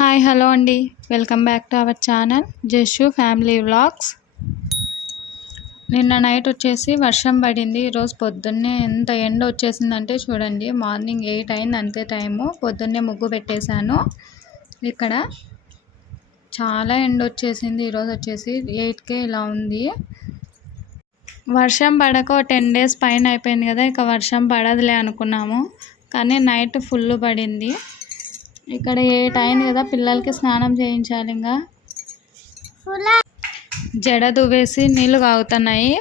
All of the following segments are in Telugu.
హాయ్ హలో అండి. Welcome back to our channel Jassu family vlogs. నిన్న నైట్ వచ్చేసి వర్షం పడింది. ఈరోజు పొద్దున్నే ఎంత ఎండ వచ్చేసిందంటే చూడండి. మార్నింగ్ ఎయిట్ అయింది అంతే టైము. పొద్దున్నే ముగ్గు పెట్టేశాను. ఇక్కడ చాలా ఎండ వచ్చేసింది. ఈరోజు వచ్చేసి ఎయిట్కే ఇలా ఉంది. వర్షం పడక టెన్ డేస్ పైన అయిపోయింది కదా. ఇక వర్షం పడదులే అనుకున్నాము. కానీ నైట్ ఫుల్ పడింది. ఇక్కడ ఎయిట్ అయింది కదా పిల్లలకి స్నానం చేయించాలి ఇంకా. జడ దువ్వేసి నీళ్ళు కాగుతున్నాయి.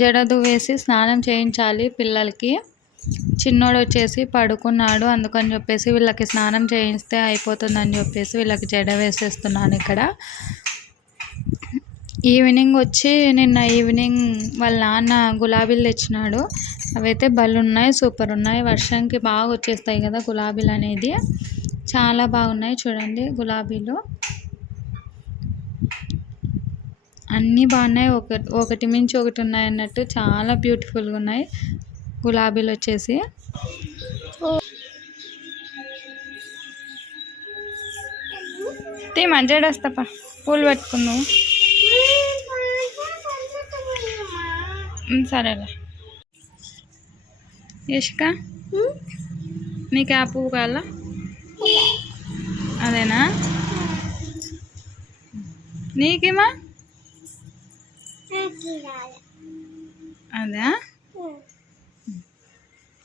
జడ దువ్వేసి స్నానం చేయించాలి పిల్లలకి. చిన్నోడు వచ్చేసి పడుకున్నాడు అందుకని చెప్పేసి వీళ్ళకి స్నానం చేయిస్తే అయిపోతుందని చెప్పేసి వీళ్ళకి జడ వేసేస్తున్నాను ఇక్కడ. ఈవినింగ్ వచ్చి నిన్న ఈవినింగ్ వాళ్ళ నాన్న గులాబీలు తెచ్చినాడు. అవైతే బలు ఉన్నాయి సూపర్ ఉన్నాయి వర్షంకి బాగా వచ్చేస్తాయి కదా గులాబీలు అనేది. చాలా బాగున్నాయి చూడండి గులాబీలు. అన్నీ బాగున్నాయి. ఒక ఒకటి మించి ఒకటి ఉన్నాయి అన్నట్టు చాలా బ్యూటిఫుల్గా ఉన్నాయి గులాబీలు వచ్చేసి. తీ మంచిడేస్తాపా పూలు పెట్టుకున్నావు సరేలే. యశిక? నీకు ఆ పువ్వు కావాలా? అదేనా? నీకేమా? అదే?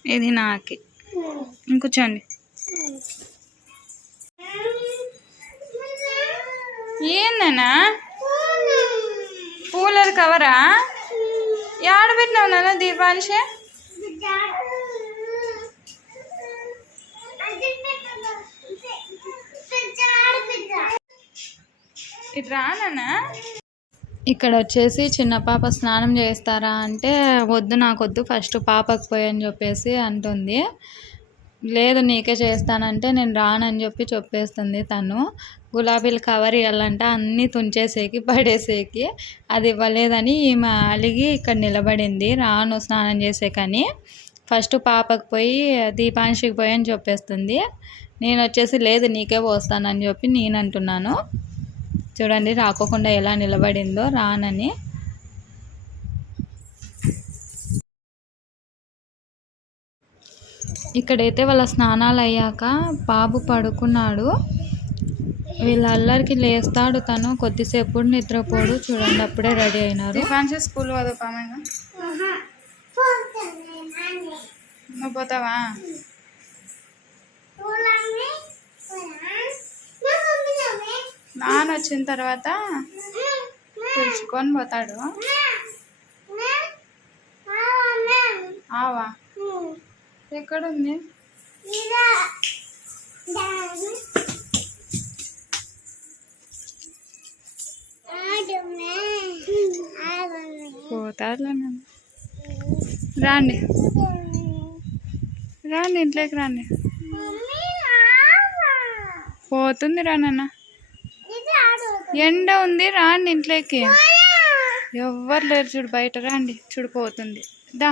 ఇది నాకి. ఇంకూర్చోండి ఏందన్నా? పూలది కవరా? ఎక్కడ పెట్టినావు నాన్న దీపాంశే? ఇటు రానా ఇక్కడ వచ్చేసి చిన్న పాప స్నానం చేస్తారా అంటే వద్దు నాకొద్దు ఫస్ట్ పాపకు పోయని చెప్పేసి అంటుంది. లేదు నీకే చేస్తానంటే నేను రానని చెప్పి చెప్పేస్తుంది తను. గులాబీలు కవర్ ఇవ్వాలంటే అన్నీ తుంచేసేకి పడేసేకి. అది ఇవ్వలేదని ఈమె అలిగి ఇక్కడ నిలబడింది. రాను స్నానం చేసేకని ఫస్ట్ పాపకు పోయి దీపాంశికి పోయి అని చెప్పేస్తుంది. నేను వచ్చేసి లేదు నీకే పోస్తానని చెప్పి నేను అంటున్నాను. చూడండి రాకోకుండా ఎలా నిలబడిందో రానని. ఇక్కడైతే వాళ్ళ స్నానాలు అయ్యాక బాబు పడుకున్నాడు. వీళ్ళ అల్లరికి లేస్తాడు తను. కొద్దిసేపు నిద్రపోడు. చూడండి అప్పుడే రెడీ అయినారు. స్కూల్ నువ్వు పోతావా? నాన్న వచ్చిన తర్వాత పిలుచుకొని పోతాడు. ఆవా? ఎక్కడుంది? పోతారులే మేము రాండి. రాండి ఇంట్లోకి రండి. పోతుంది రానన్నా ఎండ ఉంది రాండి ఇంట్లోకి. ఎవ్వరు లేరు చూడు బయట రాండి. చూడు పోతుంది. దా.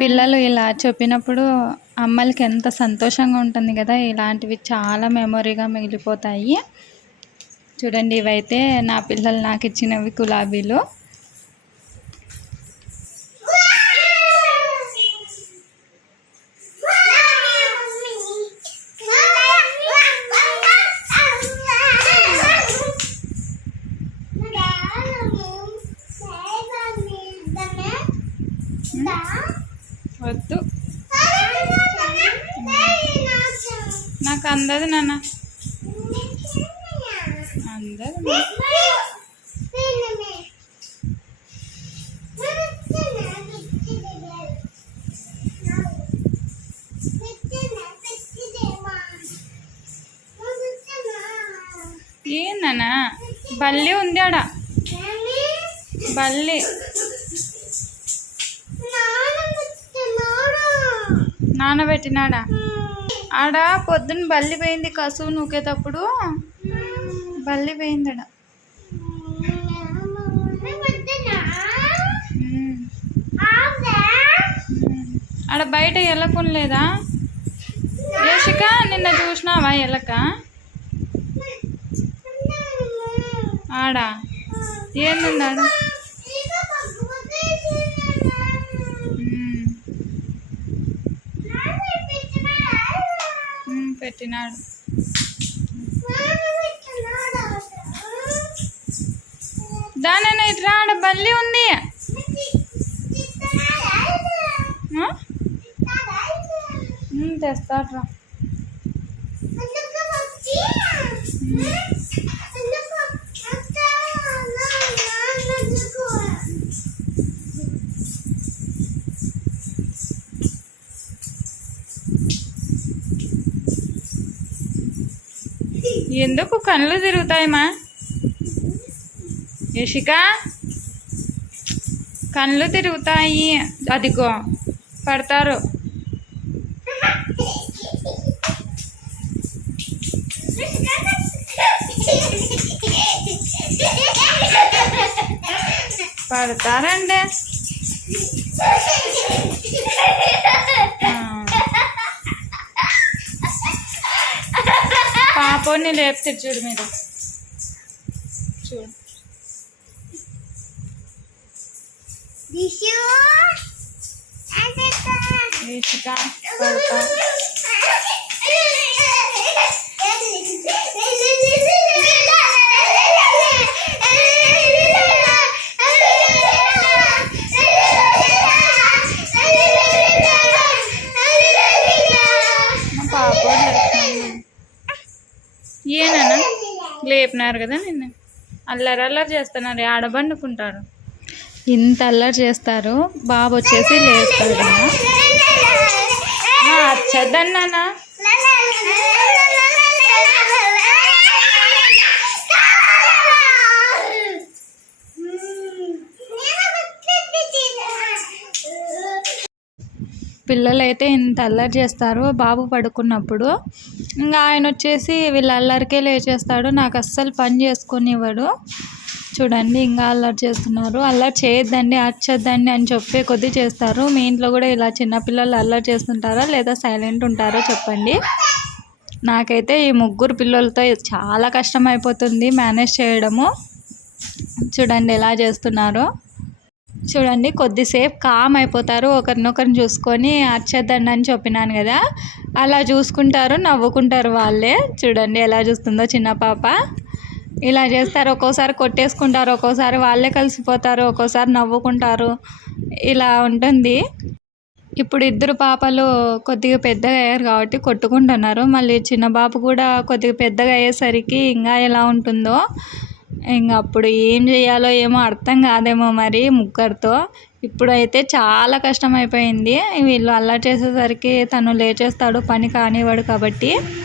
పిల్లలు ఇలా చెప్పినప్పుడు అమ్మలకి ఎంత సంతోషంగా ఉంటుంది కదా ఇలాంటివి చాలా మెమొరీగా మిగిలిపోతాయి. చూడండి ఇవైతే నా పిల్లలు నాకు ఇచ్చినవి గులాబీలు. అందదు నాన్న. అందదు బల్లి ఉంది ఆడ. బల్లి. నానబెట్టినాడా ఆడ పొద్దున్న బల్లి పోయింది కసువు నూకేటప్పుడు. బల్లి పోయింది ఆడ బయట ఎలకం లేదా ఏషిక నిన్న చూసినావా ఎలక? ఆడ? ఏంది ఆడ పెట్టినాడు. దానన్న ఇట్రా ఆడ బల్లి ఉంది. ఆ? ఉమ్, ఎందుకు కళ్ళు తిరుగుతాయమ్మా యశిక? కళ్ళు తిరుగుతాయి. అదిగో పడతారు. పడతారండి. పాపోని లేపితే చూడు మీరు. చూడు. యశిక ఏనా లేపినారు కదా నిన్న. అల్లరి అల్లరి చేస్తున్నారు ఆడబండుకుంటారు ఇంత అల్లరి చేస్తారు బాబు వచ్చేసి లేస్తాడు వచ్చేద్దన్నానా పిల్లలైతే ఇంత అల్లరి చేస్తారు బాబు పడుకున్నప్పుడు ఇంకా ఆయన వచ్చేసి వీళ్ళ అల్లరికే లేచేస్తాడు. నాకు అస్సలు పని చేసుకునివ్వడు. చూడండి ఇంకా అల్లరి చేస్తున్నారు. అల్లరి చేయొద్దండి అర్చొద్దండి అని చెప్పే కొద్దీ చేస్తారు. మీ ఇంట్లో కూడా ఇలా చిన్నపిల్లలు అల్లరి చేస్తుంటారా లేదా సైలెంట్ ఉంటారో చెప్పండి. నాకైతే ఈ ముగ్గురు పిల్లలతో చాలా కష్టం అయిపోతుంది మేనేజ్ చేయడము. చూడండి ఎలా చేస్తున్నారో. చూడండి కొద్దిసేపు కామ్ అయిపోతారు. ఒకరినొకరిని చూసుకొని అర్చేద్దండి అని చెప్పినాను కదా. అలా చూసుకుంటారు నవ్వుకుంటారు వాళ్ళే. చూడండి ఎలా చూస్తుందో చిన్న పాప. ఇలా చేస్తారు ఒక్కోసారి కొట్టేసుకుంటారు ఒక్కోసారి వాళ్ళే కలిసిపోతారు ఒక్కోసారి నవ్వుకుంటారు. ఇలా ఉంటుంది. ఇప్పుడు ఇద్దరు పాపలు కొద్దిగా పెద్దగా అయ్యారు కాబట్టి కొట్టుకుంటున్నారు. మళ్ళీ చిన్న బాబు కూడా కొద్దిగా పెద్దగా అయ్యేసరికి ఇంకా ఎలా ఉంటుందో ఇంకా అప్పుడు ఏం చేయాలో ఏమో అర్థం కాదేమో మరి ముగ్గురితో. ఇప్పుడైతే చాలా కష్టం అయిపోయింది వీళ్ళు అల్లరి చేసేసరికి తను లేచేస్తాడు పని కానివాడు కాబట్టి.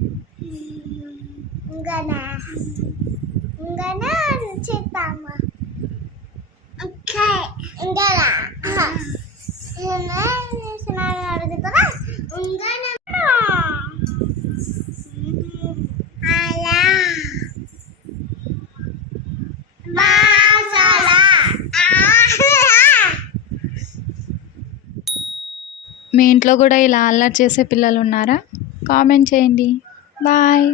ఓకే. అలా. మీ ఇంట్లో కూడా ఇలా అల్లరి చేసే పిల్లలు ఉన్నారా? కామెంట్ చేయండి. బాయ్.